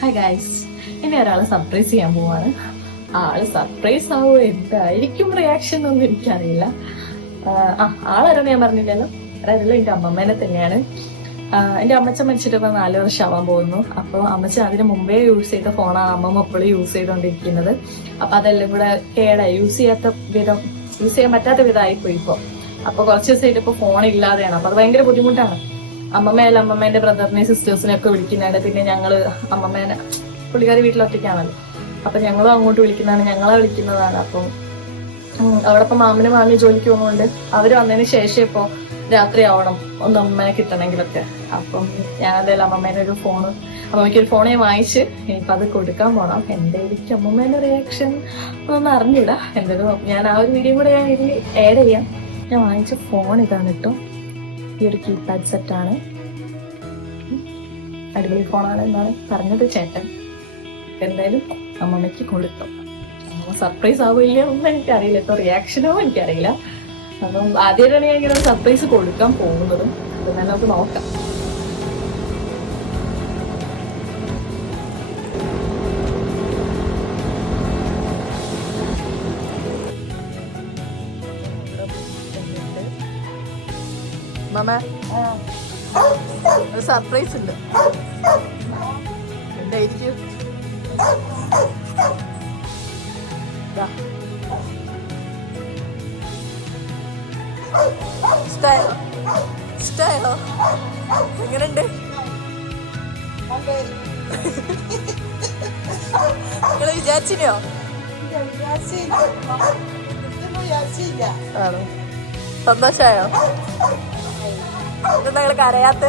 Hi guys, എന്നെ ഒരാള് surprise ചെയ്യാൻ പോവാണ്. ആള് സർപ്രൈസ് ആവോ, എന്തായിരിക്കും റിയാക്ഷൻ ഒന്നും എനിക്കറിയില്ല. ആളാരെന്ന് ഞാൻ പറഞ്ഞില്ലല്ലോ, അതായത് എന്റെ അമ്മമ്മേനെ തന്നെയാണ്. എന്റെ അമ്മച്ച മരിച്ചിട്ട് ഇപ്പൊ 4 വർഷം ആവാൻ പോകുന്നു. അപ്പൊ അമ്മച്ച അതിന് മുമ്പേ യൂസ് ചെയ്ത ഫോണാണ് അമ്മമ്മ എപ്പോഴും യൂസ് ചെയ്തോണ്ടിരിക്കുന്നത്. അപ്പൊ അതെല്ലാം കൂടെ കേടായി, യൂസ് ചെയ്യാൻ പറ്റാത്ത വിധമായിപ്പോയി ഇപ്പൊ. അപ്പൊ കുറച്ച് ദിവസമായിട്ട് ഇപ്പൊ ഫോൺ ഇല്ലാതെയാണ്. അപ്പൊ അത് ഭയങ്കര ബുദ്ധിമുട്ടാണ്. അമ്മമ്മയല്ല, അമ്മമ്മേന്റെ ബ്രദറിനെയും സിസ്റ്റേഴ്സിനെ ഒക്കെ വിളിക്കുന്നുണ്ട്. പിന്നെ ഞങ്ങള് അമ്മമ്മേനെ, പുള്ളിക്കാരി വീട്ടിലൊറ്റയ്ക്കാണല്ലോ, അപ്പൊ ഞങ്ങളും അങ്ങോട്ട് വിളിക്കുന്നതാണ്, ഞങ്ങളെ വിളിക്കുന്നതാണ്. അപ്പം അവിടെ ഇപ്പൊ മാമനും മാമി ജോലിക്ക് പോകുന്നതുകൊണ്ട് അവര് വന്നതിന് ശേഷം ഇപ്പൊ രാത്രി ആവണം ഒന്ന് അമ്മമ്മേനെ കിട്ടണമെങ്കിലൊക്കെ. അപ്പം ഞാൻ എന്തായാലും അമ്മമ്മേനെ ഒരു ഫോണ്, അമ്മമ്മയ്ക്ക് ഒരു ഫോൺ ഞാൻ വാങ്ങിച്ച് ഇനിയിപ്പൊ അത് കൊടുക്കാൻ പോണം. എന്തായിരിക്കും അമ്മമ്മേന്റെ റിയാക്ഷൻ ഒന്നും അറിഞ്ഞില്ല. എന്തായാലും ഞാൻ ആ ഒരു വീഡിയോ കൂടെ ഞാൻ ഇതിൽ ആഡ് ചെയ്യാം. ഞാൻ വാങ്ങിച്ച ഫോൺ ഇതാണ് കേട്ടോ, ഈ ഒരു കീപാഡ് സെറ്റാണ്. അടിപൊളി ഫോണാണ് എന്നാണ് പറഞ്ഞത് ചേട്ടൻ. എന്തായാലും അമ്മമ്മയ്ക്ക് കൊടുത്തു. അമ്മ സർപ്രൈസ് ആവില്ല ഒന്നും എനിക്കറിയില്ല കേട്ടോ, റിയാക്ഷനോ എനിക്കറിയില്ല. അപ്പം ആദ്യമായിട്ടാണ് ഞാൻ ഇങ്ങനെ സർപ്രൈസ് കൊടുക്കാൻ പോകുന്നത്. അപ്പം തന്നെ നമുക്ക് നോക്കാം. മാമ, ഒരു സർപ്രൈസ് ഉണ്ട്. എന്തായിരിക്കും? ഇഷ്ടായോ? എങ്ങനെയുണ്ട്? നിങ്ങള് വിചാരിച്ചിനോ? ആണോ? സന്തോഷായോ? എന്താ നിങ്ങള് കരയാത്ത?